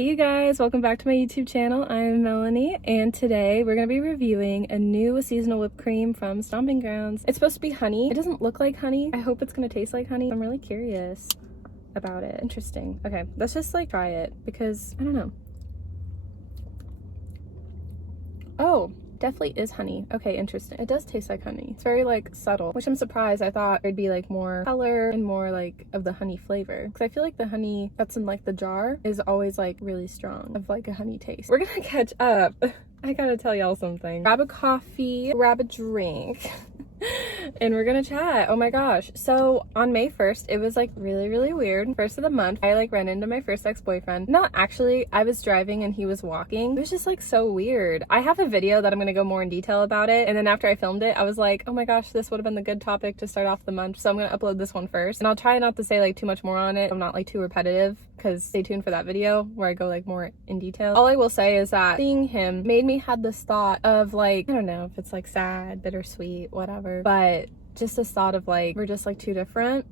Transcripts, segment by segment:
Hey you guys, welcome back to my YouTube channel. I'm Melanie, and today we're going to be reviewing a new seasonal whipped cream from Stomping Grounds. It's supposed to be honey. It doesn't look like honey. I hope it's going to taste like honey. I'm really curious about it. Interesting. Okay, let's just like try it because I don't know. Oh, definitely is honey. Okay, interesting. It does taste like honey. It's very like subtle, which I'm surprised. I thought it'd be like more color and more like of the honey flavor, because I feel like the honey that's in like the jar is always like really strong of like a honey taste. We're gonna catch up. I gotta tell y'all something. Grab a coffee, grab a drink, and we're gonna chat. Oh my gosh. So on May 1st, it was like really weird. First of the month, I like ran into my first ex-boyfriend. Not actually, I was driving and he was walking. It was just like so weird. I have a video that I'm gonna go more in detail about it, and then after I filmed it, I was like, oh my gosh, this would have been the good topic to start off the month, so I'm gonna upload this one first, and I'll try not to say like too much more on it. I'm not like too repetitive, because stay tuned for that video where I go like more in detail. All I will say is that seeing him made me have this thought of like, I don't know if it's like sad, bittersweet, whatever, but just this thought of like, we're just like two different.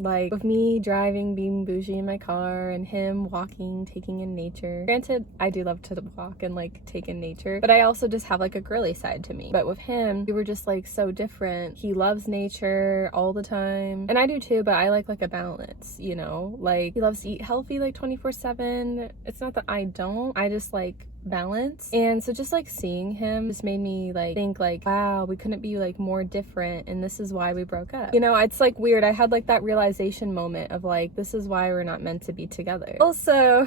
Like with me driving, being bougie in my car, and him walking, taking in nature. Granted, I do love to walk and like take in nature, but I also just have like a girly side to me. But with him, we were just like so different. He loves nature all the time, and I do too, but I like a balance, you know? Like he loves to eat healthy like 24/7. It's not that I don't, I just like balance. And so just like seeing him just made me like think like, wow, we couldn't be like more different, and this is why we broke up. You know, it's like weird. I had like that realization moment of like, this is why we're not meant to be together. Also,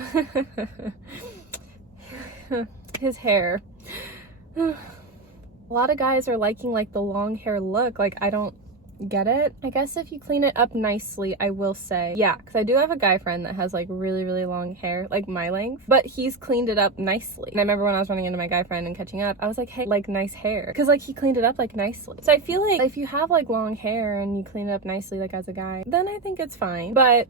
his hair. A lot of guys are liking like the long hair look. Like I don't get it. I guess if you clean it up nicely, I will say, yeah, because I do have a guy friend that has like really long hair, like my length, but he's cleaned it up nicely. And I remember when I was running into my guy friend and catching up, I was like, hey, like nice hair, because like he cleaned it up like nicely. So I feel like if you have like long hair and you clean it up nicely like as a guy, then I think it's fine. But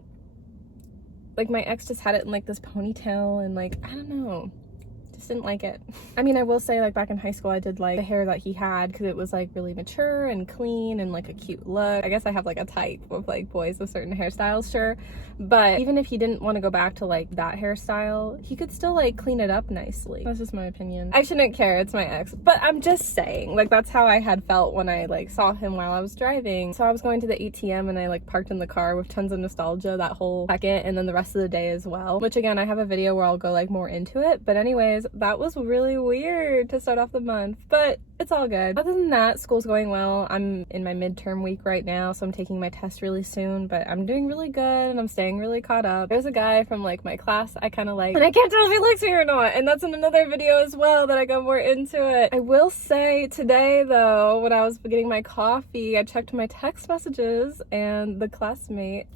like my ex just had it in like this ponytail, and like I don't know, didn't like it. I mean, I will say like back in high school I did like the hair that he had, because it was like really mature and clean and like a cute look. I guess I have like a type of like boys with certain hairstyles, sure, but even if he didn't want to go back to like that hairstyle, he could still like clean it up nicely. That's just my opinion. I shouldn't care, it's my ex, but I'm just saying, like that's how I had felt when I like saw him while I was driving. So I was going to the ATM and I like parked in the car with tons of nostalgia that whole second, and then the rest of the day as well, which again I have a video where I'll go like more into it. But anyways, that was really weird to start off the month, but it's all good. Other than that, school's going well. I'm in my midterm week right now, so I'm taking my test really soon, but I'm doing really good and I'm staying really caught up. There's a guy from like my class I kind of like, and I can't tell if he likes me or not, and that's in another video as well that I go more into it. I will say today though, when I was getting my coffee, I checked my text messages, and the classmate,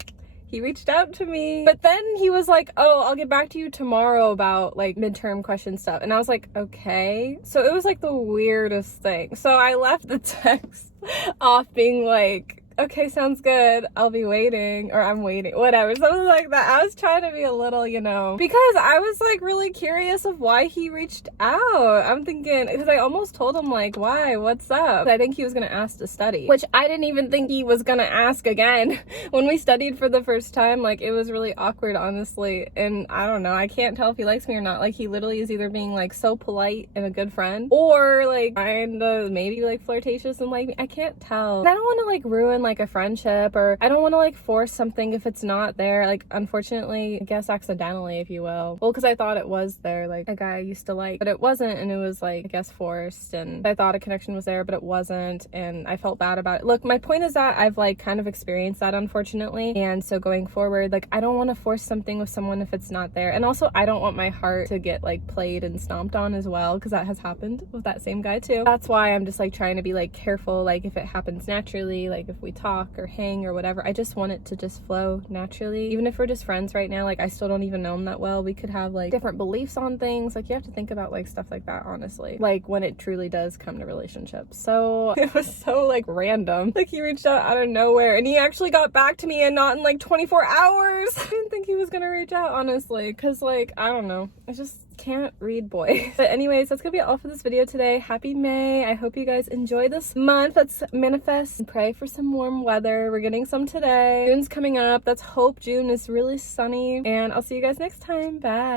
he reached out to me, but then he was like, oh, I'll get back to you tomorrow about like midterm question stuff. And I was like, okay. So it was like the weirdest thing. So I left the text off being like, okay, sounds good, I'll be waiting, or I'm waiting, whatever, something like that. I was trying to be a little, you know, because I was like really curious of why he reached out. I'm thinking, because I almost told him like, why, what's up? I think he was gonna ask to study, which I didn't even think he was gonna ask again. When we studied for the first time, like it was really awkward, honestly, and I don't know, I can't tell if he likes me or not. Like he literally is either being like so polite and a good friend, or like kind of maybe like flirtatious and like me. I can't tell. And I don't want to like ruin like a friendship, or I don't want to like force something if it's not there. Like unfortunately, I guess accidentally, if you will, well, because I thought it was there, like a guy I used to like, but it wasn't, and it was like I guess forced, and I thought a connection was there but it wasn't, and I felt bad about it. Look, my point is that I've like kind of experienced that, unfortunately, and so going forward, like I don't want to force something with someone if it's not there. And also I don't want my heart to get like played and stomped on as well, because that has happened with that same guy too. That's why I'm just like trying to be like careful, like if it happens naturally, like if we talk or hang or whatever, I just want it to just flow naturally. Even if we're just friends right now, like I still don't even know him that well, we could have like different beliefs on things. Like you have to think about like stuff like that, honestly, like when it truly does come to relationships. So it was so like random, like he reached out of nowhere, and he actually got back to me, and not in like 24 hours. I didn't think he was gonna reach out, honestly, because like I don't know, I just can't read boys. But anyways, that's gonna be all for this video today. Happy May. I hope you guys enjoy this month. Let's manifest and pray for some warm weather. We're getting some today. June's coming up. Let's hope June is really sunny, and I'll see you guys next time. Bye.